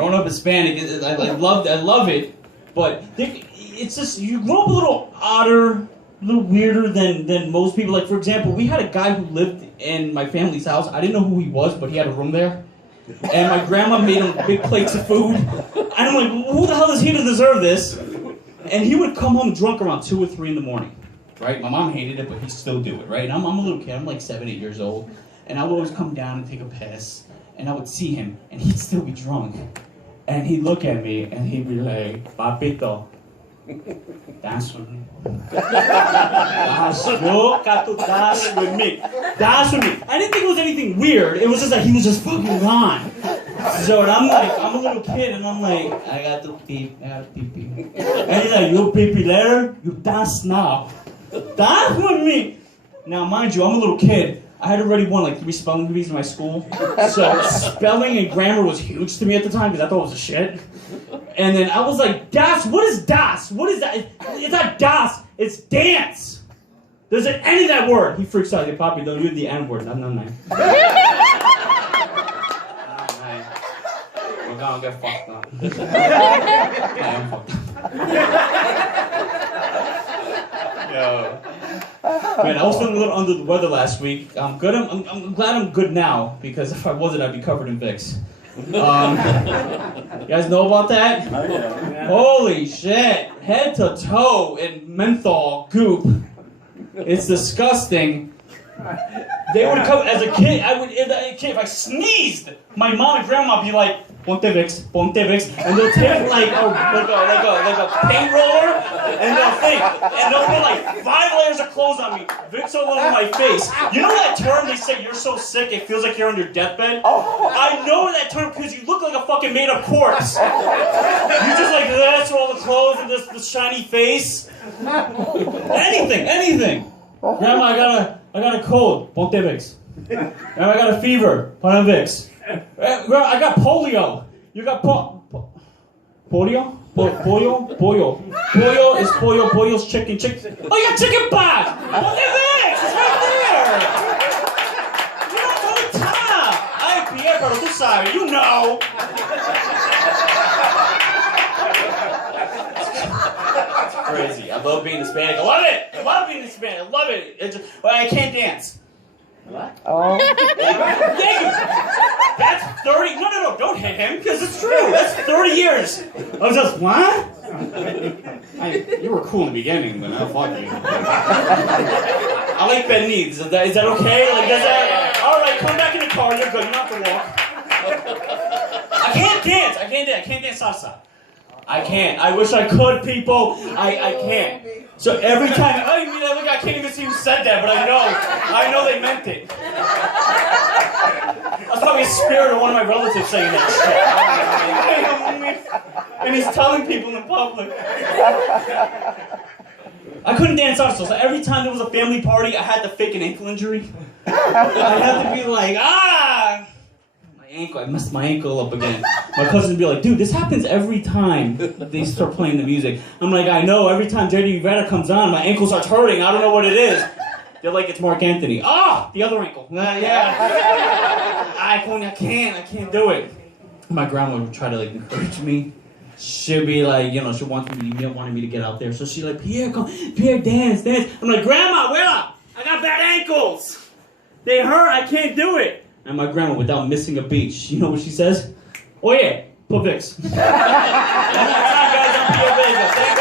Growing up Hispanic, I love it, but it's just, you grow up a little odder, a little weirder than most people. Like, for example, we had a guy who lived in my family's house. I didn't know who he was, but he had a room there. And my grandma made him big plates of food. And I'm like, who the hell does he to deserve this? And he would come home drunk around 2 or 3 in the morning, right? My mom hated it, but he'd still do it, right? And I'm a little kid. I'm like 7, 8 years old. And I would always come down and take a piss. And I would see him, and he'd still be drunk. And he'd look at me, and he'd be like, Papito, dance with me. Dance with me. Dance with me. I didn't think it was anything weird. It was just that he was just fucking gone. So I'm like, I'm a little kid, and I'm like, I got to pee. And he's like, you pee later? You dance now. Dance with me. Now, mind you, I'm a little kid. I had already won like 3 spelling bees in my school. So spelling and grammar was huge to me at the time because I thought it was a shit. And then I was like, das? What is das? What is that? It's not das, it's dance. There's an N in that word. He freaks out. Hey, Papi, don't use the N word. No. We're gonna get fucked up. I am fucked up. Yo. Man, I was feeling a little under the weather last week. I'm good. I'm glad I'm good now, because if I wasn't, I'd be covered in Vicks. You guys know about that? Oh, yeah. Holy shit! Head to toe in menthol goop. It's disgusting. They would come as a kid. If I sneezed, my mom and grandma would be like, "Ponte Vicks," and they'll take like a paint roller, and they'll put like 5 layers of clothes on me, Vicks all over my face. You know that term they say you're so sick it feels like you're on your deathbed? I know that term because you look like a fucking made up corpse. You just like this, all the clothes and this shiny face. Anything. Grandma, I got a cold. Ponte Vicks. Grandma, I got a fever. Ponte Vicks. Grandma, I got polio. You got polio? Pollo is pollo. Pollo's chicken. Oh, you got chicken pox. Ponte Vicks. It's right there. You know, it's on the top. Ay, Pierre, pero tú sabes. You know. Crazy. I love being Hispanic. I love it. I love being Hispanic. I love it. Well, I can't dance. What? Oh. That's 30. No. Don't hit him because it's true. That's 30 years. I was just, what? You were cool in the beginning, but now fuck you. I like bad knees. Is that okay? Like, does that? All right, come back in the car. You're good. You don't have to walk. I can't dance. I can't dance salsa. I can't. I wish I could, people. I can't. So every time, I can't even see who said that, but I know they meant it. That's probably a spirit of one of my relatives saying that shit. And he's telling people in public. I couldn't dance salsa, so every time there was a family party, I had to fake an ankle injury. I had to be like, I messed my ankle up again. My cousin would be like, dude, this happens every time they start playing the music. I'm like, I know, every time Dirty Rivera comes on, my ankle starts hurting. I don't know what it is. They're like, it's Mark Anthony. The other ankle. Yeah. I can't do it. My grandma would try to like encourage me. She'd be like, she wanted me to get out there. So she's like, Pierre, dance. I'm like, Grandma, where? I got bad ankles. They hurt, I can't do it. And my grandma, without missing a beat, you know what she says? Oh yeah, put Vicks. That's all, guys. I'm Pierre Vega. Thank